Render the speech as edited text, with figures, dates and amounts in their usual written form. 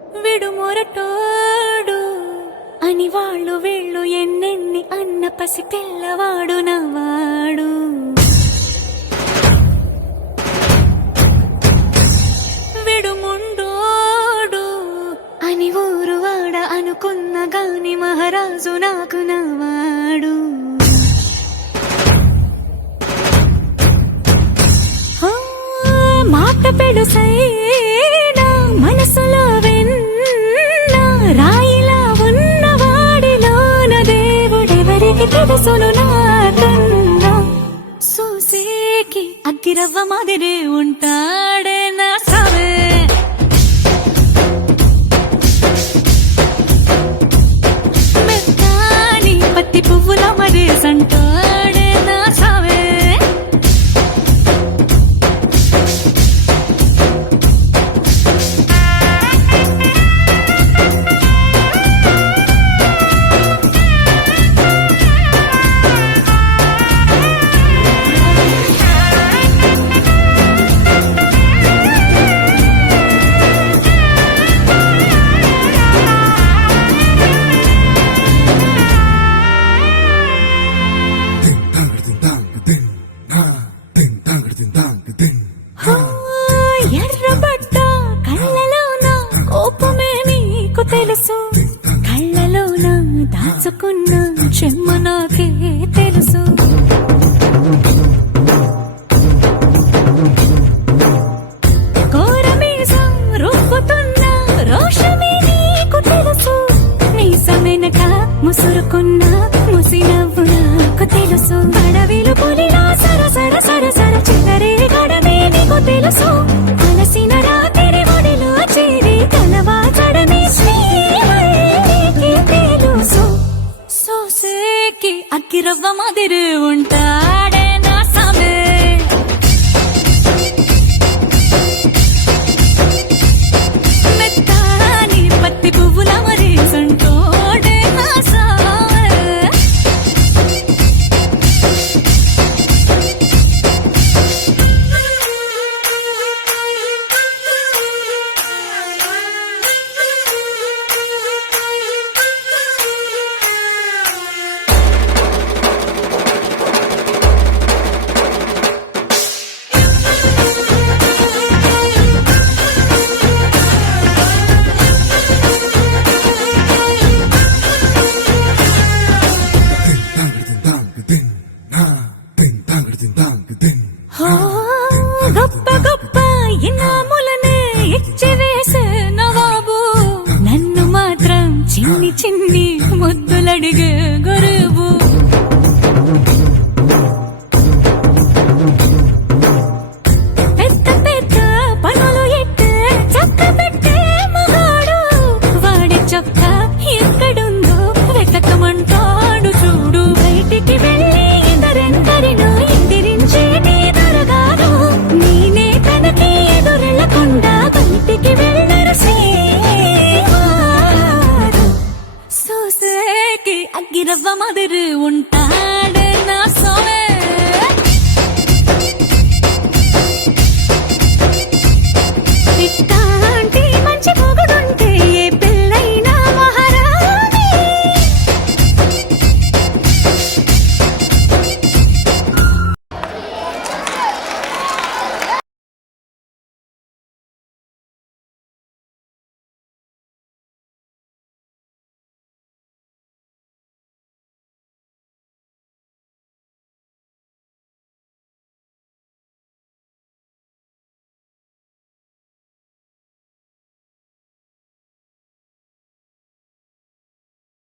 విడుమొరటోడు అని వాళ్ళు వీళ్ళు ఎన్నెన్ని అన్న పసి పిల్లవాడు నవ్వాడు. విడుముండోడు అని ఊరు వాడ అనుకున్న గాని మహారాజు నాకు నవ్వాడు. మాట పెడుసైనా మనసులో వెన్న రాయిలా ఉన్నవాడిలోన దేవుడెవరికి తెలుసును నాకన్నా. సూసేకి అగ్గిరవ్వ మాదిరి ఉంటాడే నా సావే. మెత్తాని పత్తి పువ్వుల మరి సంటాడే నా సావే. ఎర్రబడ్డ కళ్ళలోన కోపమే నీకు తెలుసు, కళ్ళలోన దాచుకున్న చెమ్మ నాకే తెలుసు. కోరమీసం రుబ్బుతున్న రోషమే నీకు తెలుసు, మీసమెనక ముసురుకున్న ముసినవ్వు నాకు తెలుసు. అడవిలు పులిలా సరసర సరసర చిల్లరే గడమే నీకు తెలుసు. అలసిన రాత్రి ఒడిలో చేరి కలవాచడమే శ్రీవల్లికి తెలుసు. సోసేకి అగ్గిరవ్వ మాదిరి ఉంటాడే నా సామే. మెత్తాని పత్తి పువ్వుల మరి సంటోడే నా సామే. గొప్ప గొప్ప ఇనాములనే ఇచ్చి వేసే నవాబు, నన్ను మాత్రం చిన్ని చిన్ని ముద్దులడిగే గురువు.